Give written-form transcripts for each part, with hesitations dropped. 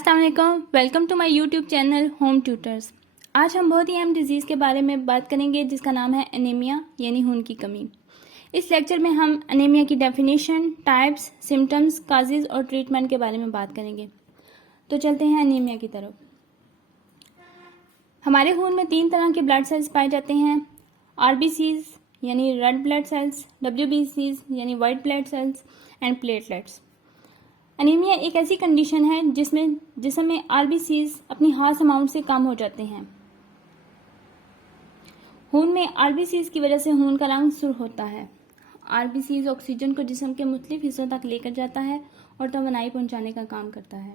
अस्सलाम वालेकुम, welcome to my YouTube channel home tutors. आज हम बहुत ही अहम डिजीज़ के बारे में बात करेंगे जिसका नाम है एनीमिया यानी खून की कमी। इस लेक्चर में हम एनीमिया की डेफिनेशन, टाइप्स, सिम्टम्स, काजेज़ और ट्रीटमेंट के बारे में बात करेंगे। तो चलते हैं एनीमिया की तरफ। हमारे खून में 3 तरह के ब्लड सेल्स पाए जाते हैं, आरबीसीज यानी रेड ब्लड सेल्स, डब्ल्यूबीसीज यानी white blood cells and platelets. Anaemia एक ऐसी कंडीशन है जिसमें जिसम में आरबीसीज अपनी खास अमाउंट से कम हो जाते हैं। खून में आरबीसीज की वजह से खून का रंग सुर्ख होता है। आरबीसीज ऑक्सीजन को जिस्म के मुख्तलिफ हिस्सों तक लेकर जाता है और तवानाई पहुंचाने का काम करता है।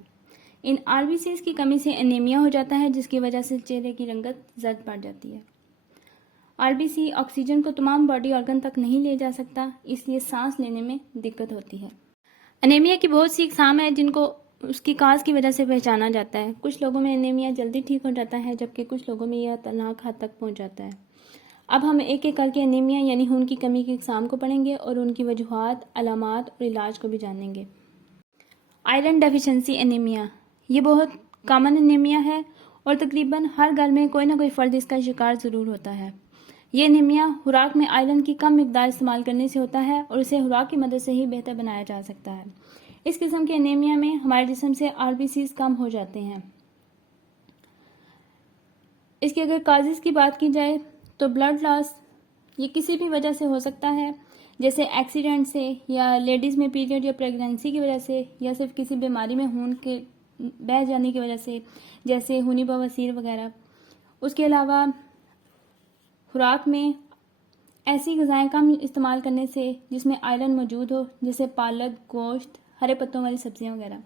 इन आरबीसीज की कमी से एनीमिया हो जाता है, जिसकी वजह से चेहरे की रंगत जर्द पड़ जाती है। आरबीसी ऑक्सीजन को तमाम बॉडी ऑर्गन तक नहीं ले जा सकता, इसलिए सांस लेने में दिक्कत होती है। एनीमिया की बहुत सी इकसाम है जिनको उसकी काज की वजह से पहचाना जाता है। कुछ लोगों में एनीमिया जल्दी ठीक हो जाता है, जबकि कुछ लोगों में यह खतरनाक हद तक पहुंच जाता है। अब हम एक एक करके एनीमिया यानी खून की कमी की इकसाम को पढ़ेंगे और उनकी वजूहात, अलामात और इलाज को भी जानेंगे। आयरन डेफिशिएंसी एनीमिया ये बहुत कॉमन एनीमिया है और तकरीबन हर घर में कोई ना कोई फ़र्द इसका शिकार ज़रूर होता है। ये एनीमिया खुराक में आयरन की कम मिकदार इस्तेमाल करने से होता है और इसे खुराक की मदद से ही बेहतर बनाया जा सकता है। इस किस्म के एनीमिया में हमारे जिस्म से आरबीसीज कम हो जाते हैं। इसकी अगर काजेज़ की बात की जाए तो ब्लड लॉस ये किसी भी वजह से हो सकता है, जैसे एक्सीडेंट से या लेडीज़ में पीरियड या प्रेगनेंसी की वजह से या सिर्फ किसी बीमारी में खून के बह जाने की वजह से, जैसे खूनी बवासीर वगैरह। उसके अलावा खुराक में ऐसी ग़िज़ाएँ कम इस्तेमाल करने से जिसमें आयरन मौजूद हो, जैसे पालक, गोश्त, हरे पत्तों वाली सब्जियां वगैरह।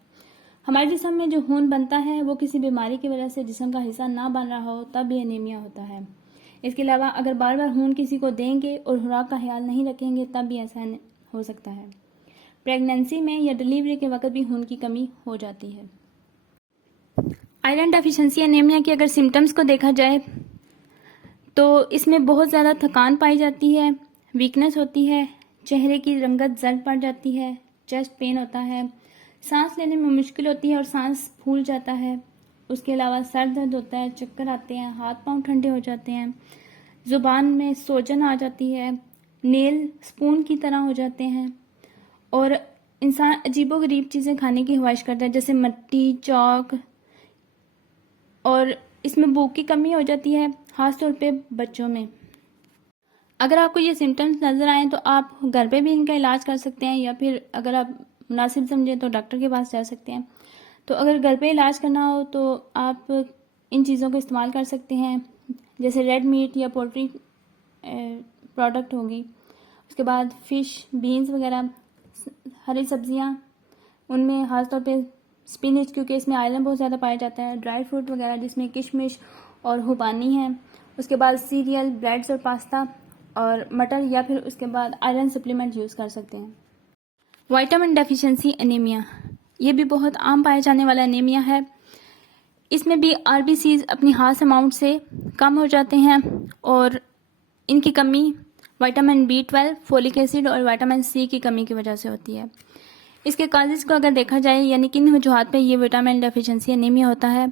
हमारे जिस्म में जो खून बनता है वो किसी बीमारी की वजह से जिस्म का हिस्सा ना बन रहा हो तब भी एनीमिया होता है। इसके अलावा अगर बार बार खून किसी को देंगे और खुराक का ख्याल नहीं रखेंगे तब भी ऐसा हो सकता है। प्रेगनेंसी में या डिलीवरी के वक्त भी खून की कमी हो जाती है। आयरन डेफिशिएंसी एनीमिया के अगर सिम्टम्स को देखा जाए तो इसमें बहुत ज़्यादा थकान पाई जाती है, वीकनेस होती है, चेहरे की रंगत जर्द पड़ जाती है, चेस्ट पेन होता है, सांस लेने में मुश्किल होती है और सांस फूल जाता है। उसके अलावा सर दर्द होता है, चक्कर आते हैं, हाथ पांव ठंडे हो जाते हैं, ज़ुबान में सोजन आ जाती है, नेल स्पून की तरह हो जाते हैं और इंसान अजीबोगरीब चीज़ें खाने की ख्वाहिश करता है, जैसे मिट्टी, चौक। और इसमें भूख की कमी हो जाती है, खासतौर पे बच्चों में। अगर आपको ये सिम्टम्स नज़र आए तो आप घर पे भी इनका इलाज कर सकते हैं, या फिर अगर आप मुनासिब समझें तो डॉक्टर के पास जा सकते हैं। तो अगर घर पे इलाज करना हो तो आप इन चीज़ों को इस्तेमाल कर सकते हैं, जैसे रेड मीट या पोल्ट्री प्रोडक्ट होगी। उसके बाद फ़िश, बीन्स वगैरह, हरी सब्जियां, उनमें ख़ासतौर पे स्पिनच, क्योंकि इसमें आयरन बहुत ज़्यादा पाया जाता है। ड्राई फ्रूट वगैरह जिसमें किशमिश और हुबानी है। उसके बाद सीरियल, ब्रेड्स और पास्ता और मटर, या फिर उसके बाद आयरन सप्लीमेंट यूज़ कर सकते हैं। विटामिन डेफिशिएंसी एनीमिया ये भी बहुत आम पाया जाने वाला एनीमिया है। इसमें भी आरबीसीज अपनी खास अमाउंट से कम हो जाते हैं और इनकी कमी विटामिन B12, फोलिक एसिड और विटामिन C की कमी की वजह से होती है। इसके काजेज़ को अगर देखा जाए यानी किन वजूहात पे ये विटामिन डेफिशिएंसी एनीमिया होता है,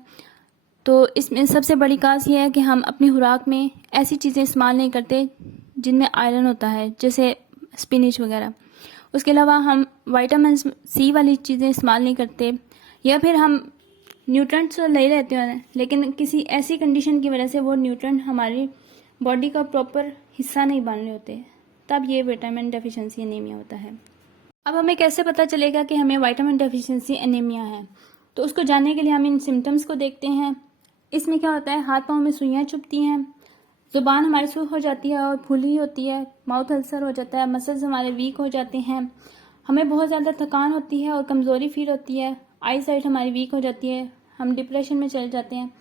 तो इसमें सबसे बड़ी काज ये है कि हम अपनी खुराक में ऐसी चीज़ें इस्तेमाल नहीं करते जिनमें आयरन होता है, जैसे स्पिनिच वगैरह। उसके अलावा हम विटामिन C वाली चीज़ें इस्तेमाल नहीं करते, या फिर हम न्यूट्रेंट्स तो ले लेते हैं लेकिन किसी ऐसी कंडीशन की वजह से वो न्यूट्रेंट हमारी बॉडी का प्रॉपर हिस्सा नहीं बन रहे होते, तब ये विटामिन डेफिशिएंसी एनीमिया होता है। अब हमें कैसे पता चलेगा कि हमें विटामिन डेफिशिएंसी एनीमिया है? तो उसको जानने के लिए हम इन सिम्टम्स को देखते हैं। इसमें क्या होता है, हाथ पाँव में सुइयाँ चुभती हैं, ज़ुबान हमारी सुर्ख हो जाती है और फूली होती है, माउथ अल्सर हो जाता है, मसल्स हमारे वीक हो जाते हैं, हमें बहुत ज़्यादा थकान होती है और कमज़ोरी फील होती है, आई साइट हमारी वीक हो जाती है, हम डिप्रेशन में चले जाते हैं,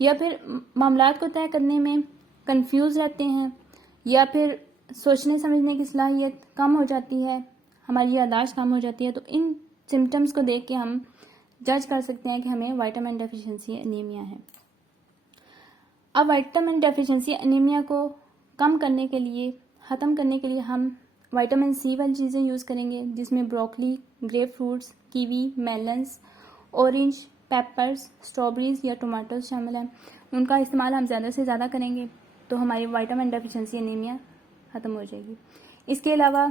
या फिर मामलात को तय करने में कंफ्यूज रहते हैं, या फिर सोचने समझने की सलाहियत कम हो जाती है, हमारी याददाश्त कम हो जाती है। तो इन सिम्टम्स को देख के हम जज कर सकते हैं कि हमें विटामिन डेफिशिएंसी एनीमिया है। अब विटामिन डेफिशिएंसी एनीमिया को कम करने के लिए, ख़त्म करने के लिए हम विटामिन C वाली चीज़ें यूज़ करेंगे, जिसमें broccoli, grape fruits, kiwi, melons, orange, peppers, strawberries या टमाटोज शामिल हैं। उनका इस्तेमाल हम ज़्यादा से ज़्यादा करेंगे तो हमारी विटामिन डेफिशिएंसी एनीमिया ख़त्म हो जाएगी। इसके अलावा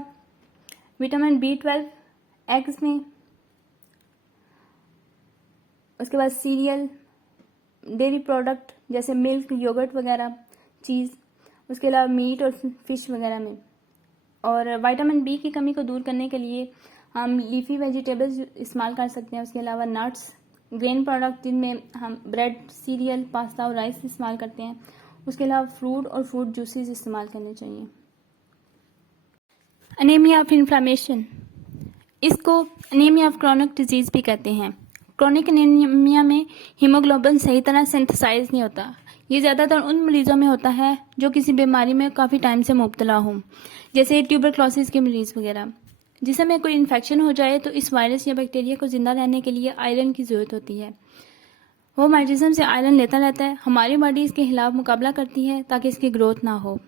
विटामिन B12 एग्स में, उसके बाद सीरियल, डेयरी प्रोडक्ट जैसे मिल्क, योगर्ट वगैरह, चीज़, उसके अलावा मीट और फिश वगैरह में। और विटामिन B की कमी को दूर करने के लिए हम लीफी वेजिटेबल्स इस्तेमाल कर सकते हैं। उसके अलावा नट्स, ग्रेन प्रोडक्ट जिनमें हम ब्रेड, सीरियल, पास्ता और राइस इस्तेमाल करते हैं। उसके अलावा फ्रूट और फ्रूट जूसेस इस्तेमाल करने चाहिए। अनीमिया ऑफ इन्फ्लामेशन, इसको अनीमिया ऑफ क्रोनिक डिजीज़ भी कहते हैं। क्रोनिक अनीमिया में हीमोग्लोबिन सही तरह सिंथेसाइज नहीं होता। ये ज़्यादातर उन मरीजों में होता है जो किसी बीमारी में काफ़ी टाइम से मुब्तला हों, जैसे ट्यूबरक्लोसिस के मरीज़ वगैरह। जिसमें कोई इन्फेक्शन हो जाए तो इस वायरस या बैक्टीरिया को ज़िंदा रहने के लिए आयरन की ज़रूरत होती है। वो हमारे जिस्म से आयरन लेता रहता है, हमारी बॉडी इसके खिलाफ मुकाबला करती है ताकि इसकी ग्रोथ ना हो,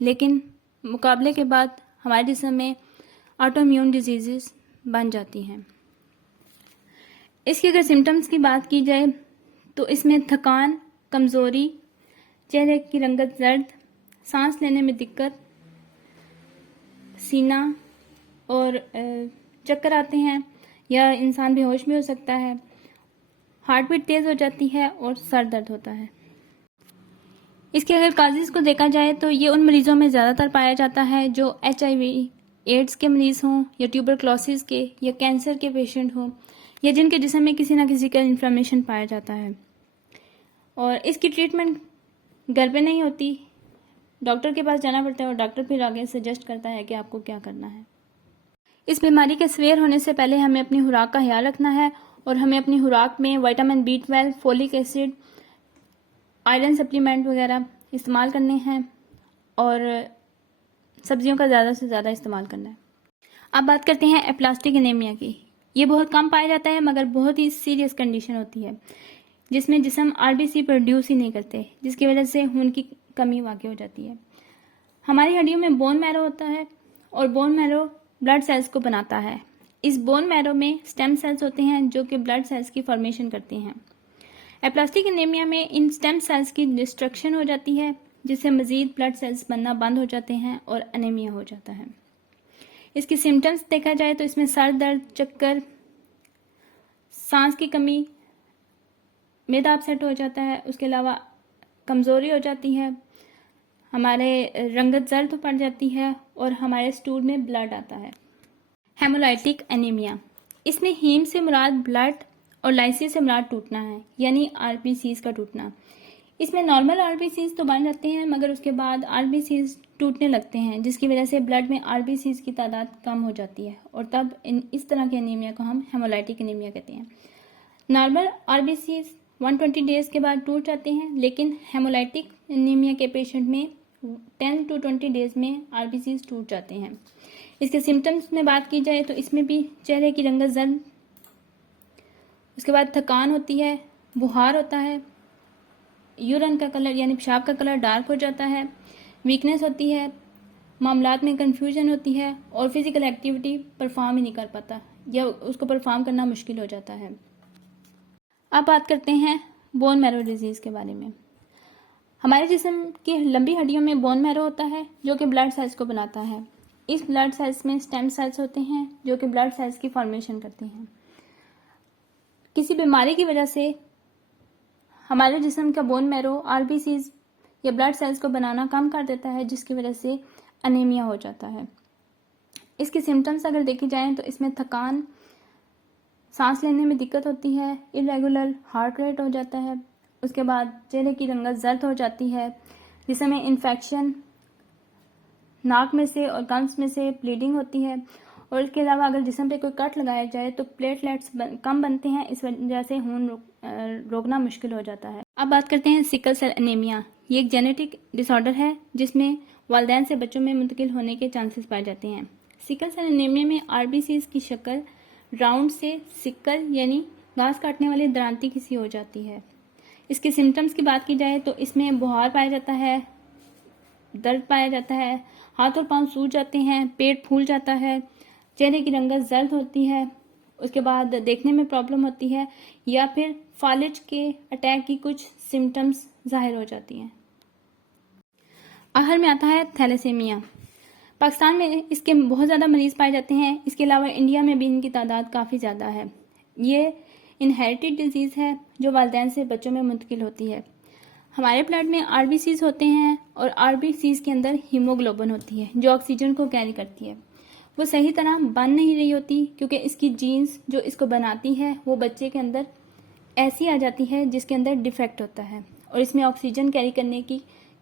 लेकिन मुकाबले के बाद हमारे जिस्म में ऑटोइम्यून डिजीज़ बन जाती हैं। इसके अगर सिम्टम्स की बात की जाए तो इसमें थकान, कमज़ोरी, चेहरे की रंगत जर्द, सांस लेने में दिक्कत, सीना और चक्कर आते हैं या इंसान बेहोश भी हो सकता है, हार्ट बीट तेज़ हो जाती है और सर दर्द होता है। इसके अगर काजेज़ को देखा जाए तो ये उन मरीज़ों में ज़्यादातर पाया जाता है जो HIV एड्स के मरीज़ हों या ट्यूबरक्लोसिस के या कैंसर के पेशेंट हों या जिनके जिस्म में किसी ना किसी का इन्फ्लेमेशन पाया जाता है। और इसकी ट्रीटमेंट घर पे नहीं होती, डॉक्टर के पास जाना पड़ता है और डॉक्टर फिर आगे सजेस्ट करता है कि आपको क्या करना है। इस बीमारी के सवेर होने से पहले हमें अपनी खुराक का ख्याल रखना है और हमें अपनी खुराक में vitamin B12, folic acid, iron supplement वगैरह इस्तेमाल करने हैं और सब्जियों का ज़्यादा से ज़्यादा इस्तेमाल करना है। अब बात करते हैं एप्लास्टिक एनीमिया की। ये बहुत कम पाया जाता है मगर बहुत ही सीरियस कंडीशन होती है जिसमें जिस्म RBC प्रोड्यूस ही नहीं करते, जिसकी वजह से खून की कमी वाक़ई हो जाती है। हमारी हड्डियों में बोन मैरो होता है और बोन मैरो ब्लड सेल्स को बनाता है। इस बोन मैरो में स्टेम सेल्स होते हैं जो कि ब्लड सेल्स की फॉर्मेशन करते हैं। एप्लास्टिक एनीमिया में इन स्टेम सेल्स की डिस्ट्रक्शन हो जाती है जिससे मज़ीद ब्लड सेल्स बनना बंद हो जाते हैं और एनीमिया हो जाता है। इसकी सिम्टम्स देखा जाए तो इसमें सर दर्द, चक्कर, सांस की कमी, मैदा अपसेट हो जाता है, उसके अलावा कमज़ोरी हो जाती है, हमारे रंगत जर्द पड़ जाती है और हमारे स्टूल में ब्लड आता है। हेमोलाइटिक एनीमिया, इसमें हीम से मुराद ब्लड और लाइसिस से मुराद टूटना है, यानी RBCs का टूटना। इसमें नॉर्मल RBCs तो बन जाते हैं मगर उसके बाद RBCs टूटने लगते हैं जिसकी वजह से ब्लड में RBCs की तादाद कम हो जाती है और तब इस तरह के एनीमिया को हम हेमोलाइटिक एनीमिया कहते हैं। नॉर्मल RBCs 120 डेज़ के बाद टूट जाते हैं, लेकिन हेमोलाइटिक एनीमिया के पेशेंट में 10 to 20 डेज़ में RBCs टूट जाते हैं। इसके सिम्टम्स में बात की जाए तो इसमें भी चेहरे की रंगत जर्द, उसके बाद थकान होती है, बुखार होता है, यूरिन का कलर यानी पेशाब का कलर डार्क हो जाता है, वीकनेस होती है, मामलात में कन्फ्यूजन होती है और फिज़िकल एक्टिविटी परफॉर्म ही नहीं कर पाता या उसको परफॉर्म करना मुश्किल हो जाता है। अब बात करते हैं बोन मैरो डिजीज़ के बारे में। हमारे जिस्म की लंबी हड्डियों में बोन मैरो होता है जो कि ब्लड सेल्स को बनाता है। इस ब्लड सेल्स में स्टेम सेल्स होते हैं जो कि ब्लड सेल्स की फॉर्मेशन करते हैं। किसी बीमारी की वजह से हमारे जिस्म का बोन मैरो RBCs या ब्लड सेल्स को बनाना कम कर देता है जिसकी वजह से अनीमिया हो जाता है। इसके सिम्टम्स अगर देखी जाएं तो इसमें थकान, सांस लेने में दिक्कत होती है, इरेगुलर हार्ट रेट हो जाता है, उसके बाद चेहरे की रंगत जर्द हो जाती है, जिसमें इन्फेक्शन, नाक में से और गम्स में से ब्लीडिंग होती है और इसके अलावा अगर जिस्म पे कोई कट लगाया जाए तो प्लेटलेट्स कम बनते हैं, इस वजह से खून रोकना मुश्किल हो जाता है। अब बात करते हैं सिकल सेल एनीमिया। ये एक जेनेटिक डिसऑर्डर है जिसमें वालिदैन से बच्चों में मुंतकिल होने के चांसेस पाए जाते हैं। सिकल सेल एनीमिया में RBCs की शक्ल राउंड से सिकल यानी घास काटने वाली दरांती की सी हो जाती है। इसके सिम्टम्स की बात की जाए तो इसमें बुखार पाया जाता है, दर्द पाया जाता है, हाथ और पांव सूज जाते हैं, पेट फूल जाता है, चेहरे की रंगत जर्द होती है, उसके बाद देखने में प्रॉब्लम होती है या फिर फालिज के अटैक की कुछ सिम्टम्स जाहिर हो जाती हैं। आखिर में आता है थैलेसीमिया। पाकिस्तान में इसके बहुत ज़्यादा मरीज़ पाए जाते हैं। इसके अलावा इंडिया में भी इनकी तादाद काफ़ी ज़्यादा है। ये इनहेरिटेड डिजीज़ है जो वालिदैन से बच्चों में मुंतकिल होती है। हमारे ब्लड में आरबीसीज होते हैं और आरबीसीज के अंदर हीमोग्लोबिन होती है जो ऑक्सीजन को कैरी करती है। वो सही तरह बन नहीं रही होती क्योंकि इसकी जीन्स जो इसको बनाती है वो बच्चे के अंदर ऐसी आ जाती है जिसके अंदर डिफेक्ट होता है और इसमें ऑक्सीजन कैरी करने की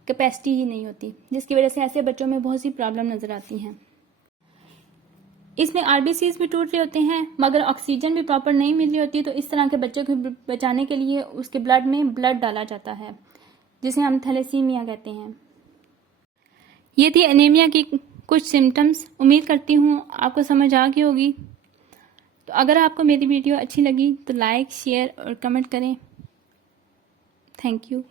कैपेसिटी ही नहीं होती, जिसकी वजह से ऐसे बच्चों में बहुत सी प्रॉब्लम नज़र आती हैं। इसमें आरबीसीज भी टूट रहे होते हैं मगर ऑक्सीजन भी प्रॉपर नहीं मिल रही होती, तो इस तरह के बच्चों को बचाने के लिए उसके ब्लड में ब्लड डाला जाता है जिसे हम थैलेसीमिया कहते हैं। ये थी एनीमिया की कुछ सिम्टम्स। उम्मीद करती हूँ आपको समझ आ गई होगी। तो अगर आपको मेरी वीडियो अच्छी लगी तो लाइक, शेयर और कमेंट करें। Thank you.